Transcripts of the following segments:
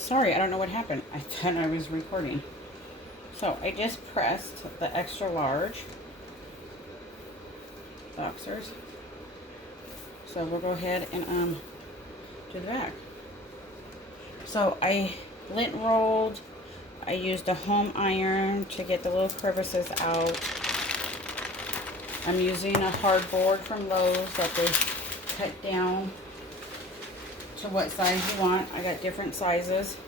Sorry, I don't know what happened. I thought I was recording. So I just pressed the extra large boxers. So we'll go ahead and do the back. So I lint rolled. I used a home iron to get the little crevices out. I'm using a hardboard from Lowe's that they cut down to what size you want. I got different sizes.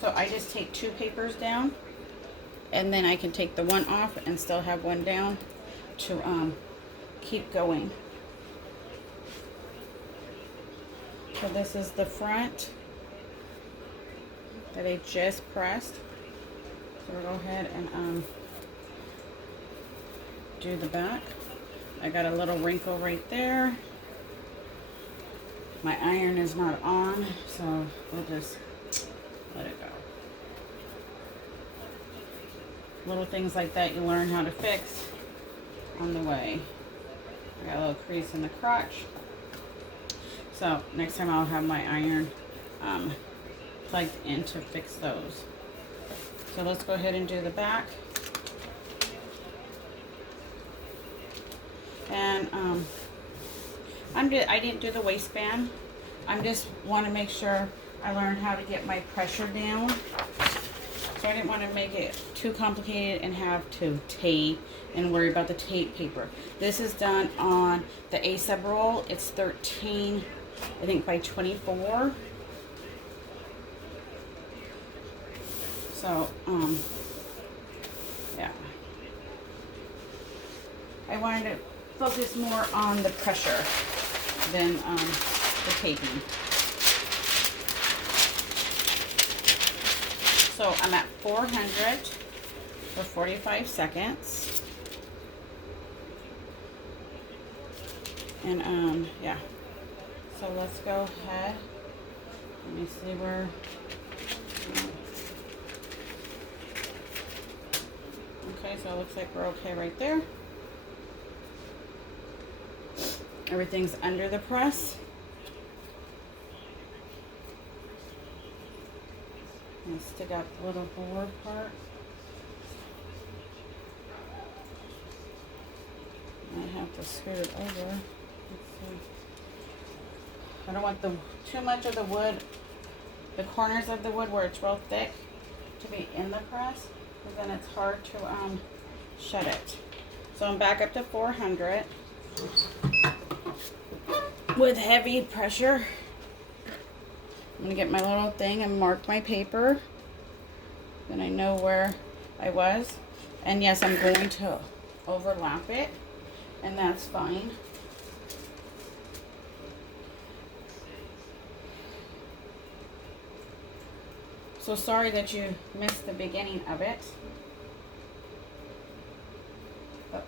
So I just take 2 papers down, and then I can take the one off and still have one down to keep going. So this is the front that I just pressed. So we'll go ahead and do the back. I got a little wrinkle right there. My iron is not on, so we'll just let it go. Little things like that you learn how to fix on the way. I got a little crease in the crotch. So next time I'll have my iron plugged in to fix those. So let's go ahead and do the back. And I didn't do the waistband. I just want to make sure I learned how to get my pressure down. So I didn't want to make it too complicated and have to tape and worry about the tape paper. This is done on the A-sub roll. It's 13, I think, by 24. So, yeah. I wanted to focus more on the pressure than the taping. So I'm at 400 for 45 seconds. And yeah. So let's go ahead. Let me see where. Okay, so it looks like we're okay right there. Everything's under the press. And stick out the little board part. I have to scoot it over. Let's see. I don't want too much of the wood, the corners of the wood where it's real thick, to be in the press, because then it's hard to shut it. So I'm back up to 400 with heavy pressure. I'm going to get my little thing and mark my paper. Then I know where I was. And yes, I'm going to overlap it, and that's fine. So sorry that you missed the beginning of it. But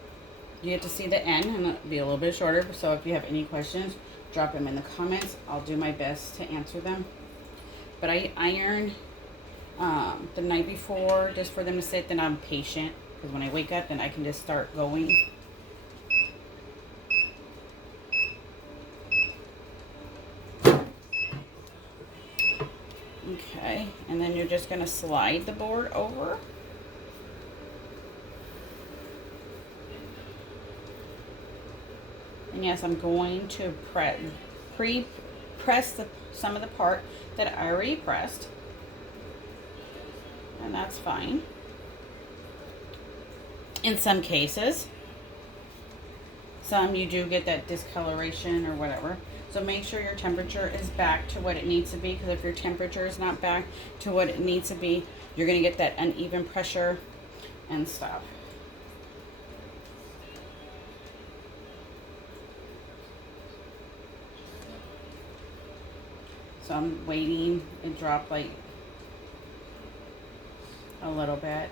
you get to see the end, and it'll be a little bit shorter. So if you have any questions, drop them in the comments. I'll do my best to answer them. But I ironed the night before just for them to sit. Then I'm patient, because when I wake up, then I can just start going. Okay, and then you're just going to slide the board over. And yes, I'm going to pre-press some of the part that I already pressed. And that's fine. In some cases. Some you do get that discoloration or whatever. So make sure your temperature is back to what it needs to be, because if your temperature is not back to what it needs to be, you're going to get that uneven pressure and stuff. So I'm waiting. It dropped like a little bit.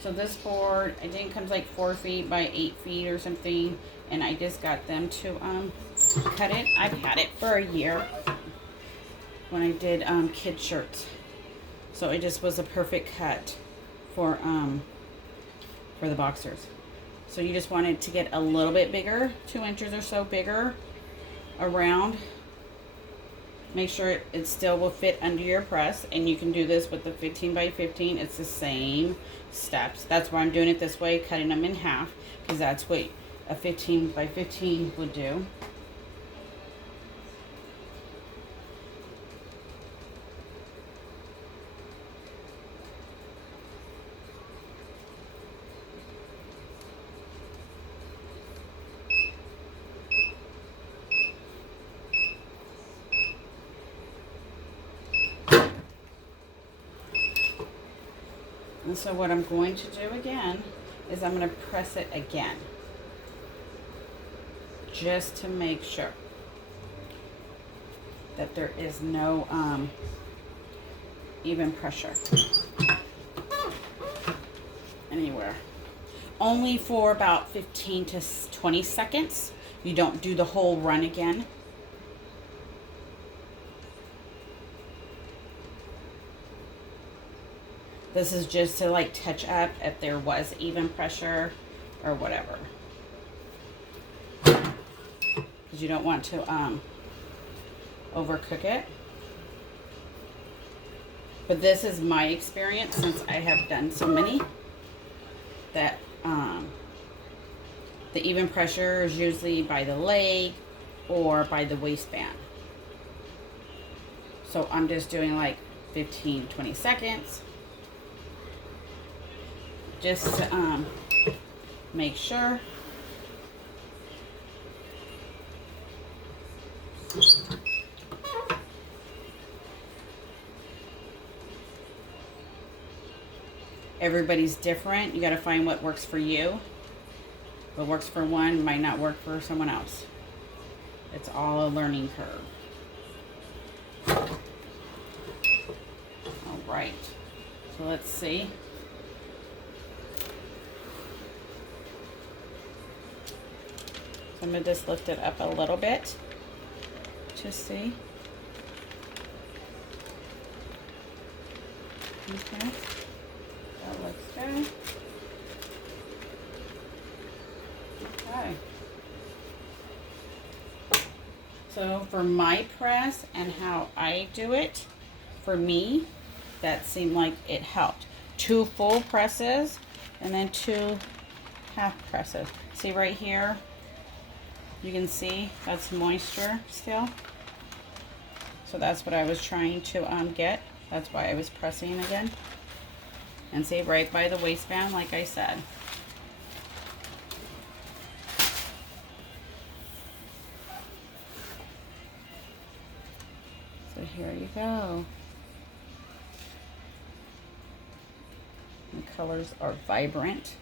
So this board, I think, comes like 4 feet by 8 feet or something, and I just got them to cut it. I've had it for a year when I did kid shirts, so it just was a perfect cut for for the boxers. So you just want it to get a little bit bigger, 2 inches or so bigger around. Make sure it still will fit under your press, and you can do this with the 15 by 15. It's the same steps. That's why I'm doing it this way, cutting them in half, because that's what a 15 by 15 would do. And so what I'm going to do again is I'm going to press it again, just to make sure that there is no even pressure anywhere. Only for about 15 to 20 seconds. You don't do the whole run again. This is just to like touch up if there was even pressure or whatever. Because you don't want to overcook it. But this is my experience, since I have done so many, that the even pressure is usually by the leg or by the waistband. So I'm just doing like 15-20 seconds. Just to make sure. Everybody's different. You got to find what works for you. What works for one might not work for someone else. It's all a learning curve. All right. So let's see. So I'm going to just lift it up a little bit to see. Okay, that looks good. Okay. So for my press and how I do it, for me, that seemed like it helped. 2 full presses and then 2 half presses. See right here? You can see that's moisture still. So that's what I was trying to get. That's why I was pressing again. And see, right by the waistband, like I said. So here you go. The colors are vibrant.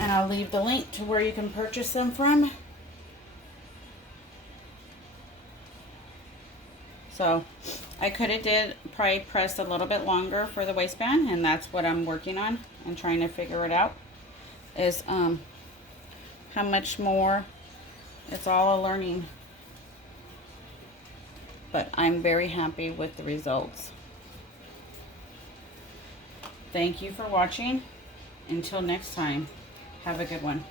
And I'll leave the link to where you can purchase them from. So I could have probably pressed a little bit longer for the waistband, and that's what I'm working on and trying to figure it out, is how much more. It's all a learning. But I'm very happy with the results. Thank you for watching. Until next time. Have a good one.